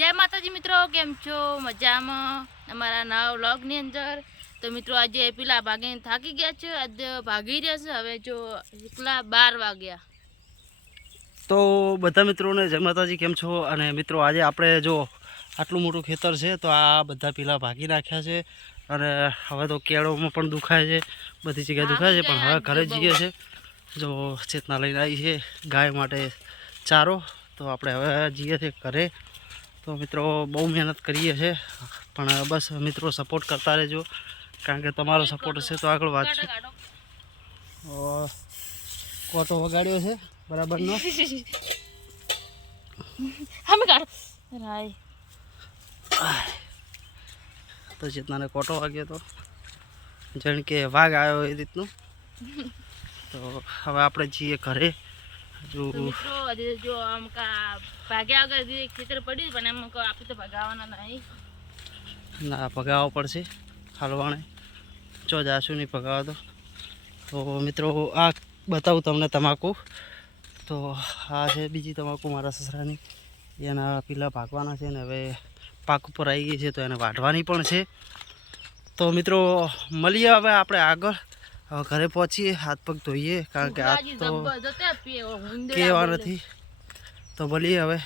जय माताजी मित्रों, केम छो मजामां अमारा नवा व्लॉगनी अंदर। तो मित्रों आज पेला भागे थाकी गया छे, आज भागी रह्या छे। हवे जो एकला 12 वाग्या। तो बधा मित्रों ने जय माताजी, केम छो। अने मित्रों आज आपणे जो आटલું મોટું ખેતર છે તો આ બધા પીલા ભાગી નાખ્યા છે અને હવે તો કેળોમાં પણ દુખાય છે, બધી જગ્યાએ દુખાય છે, પણ હવે ઘરે જઈએ છે। જો ચેતના લઈને આવી છે ગાય માટે ચારો, તો આપણે હવે જઈએ છીએ ઘરે। तो मित्रों बहु मेहनत करीए छे, पण बस मित्रों सपोर्ट करता रहेजो, कारण के तमारो सपोर्ट हशे तो आगळ वाधशे। कोटो वगाड्यो छे बराबर नो हमें काढ राय तो जितना ने कोटो वाग्यो तो जण के वाघ आयो ए रीतनु। तो हवे आपणे जीए घरे। जो मित्रों आज जो हमका भाग्या अगर खेतर पड़ी पण हमको आपे तो भगावाना नहीं ना भगावो पड़शे हालवाणे जो जाशु नहीं भगावा। तो मित्रों आ बताऊँ तमने तमाकू, तो आ है बीजी तमाकू मारा ससरानी, एना पीला भागवाना छे ने हवे पाक पर आई गई है तो एने वाढवानी पण छे। तो मित्रों मळीए हवे आपणे आगळ, हवे घरे पहोंचीए, हाथ पग धोईए, कारण के आज तो केवा नथी। तो मळीए हवे।